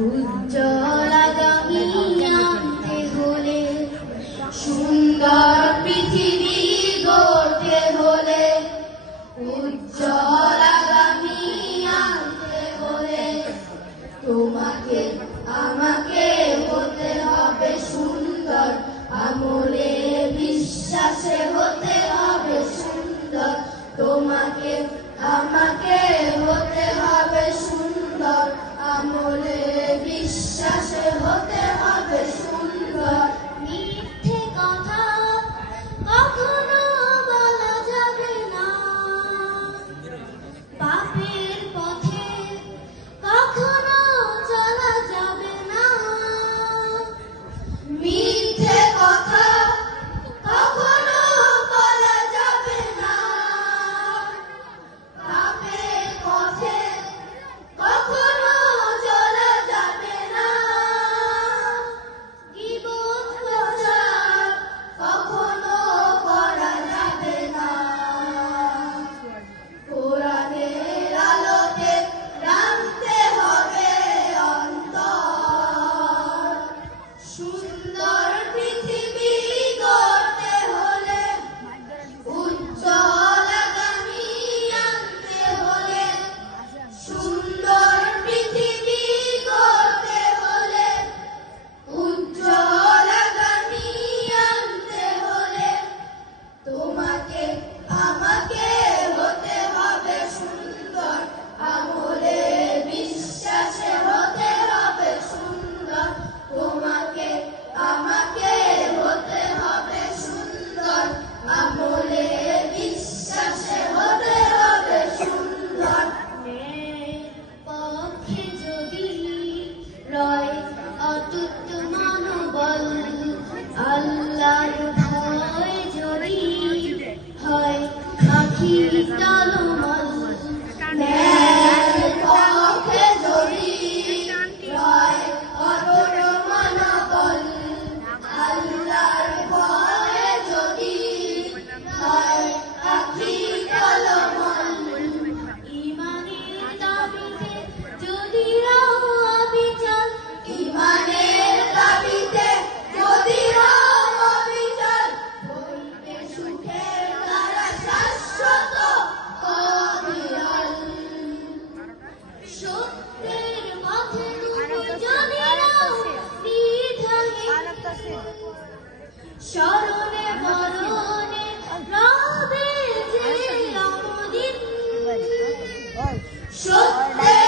উজ্জ্বল আগামী আনতে হলে, সুন্দর পৃথিবী গড়তে হলে, উজ্জ্বল আগামী আনতে হলে তোমাকে আমাকে হতে হবে সুন্দর, আমলে বিশ্বাসে হতে হবে সুন্দর, তোমাকে আমাকে হতে হবে সুন্দর, আমলে বিশ্বাসে হতে হবে সুন্দর। মিথ্যে কথা কখনো বলা যাবে না, পাপের পথে কখনো চলা যাবে না। মিথ্যে কথা কখনো বলা যাবে না, পাপের পথে কখনো চলা যাবে না। গীবত প্রচার কখনো করা যাবে না, কোরআনের আলোতে রাখতে হবে অন্তর। সুন্দর পৃথিবী গড়তে হলে, উজ্জ্বল আগামী আনতে হলে, সুন্দর পৃথিবী গড়তে হলে, উজ্জ্বল আগামী আনতে হলে তোমাকে আমাকে হতে হবে সুন্দর, আমলে বিশ্বাসে হতে হবে সুন্দর, তোমাকে আমাকে হতে হবে সুন্দর, আমলে বিশ্বাসে হতে হবে সুন্দর। পক্ষে যদি রয় অটুট মনোবল, আল্লাহর ভয় যদি হয় আখি টলমল, পক্ষে যদি রয় অটুট মনোবল, আল্লাহর ভয় যদি হয় আখি টলমল, ইমানের দাবিতে যদি রাও অবিচল, ইমানের দাবিতে যদি রাও অবিচল, হইবে সুখের দ্বারা শাশ্বত অবিরল। সত্যের পথে যদি রাও দ্বিধাহীন, স্মরণে বরণে রবে যে অমলিন। সত্যের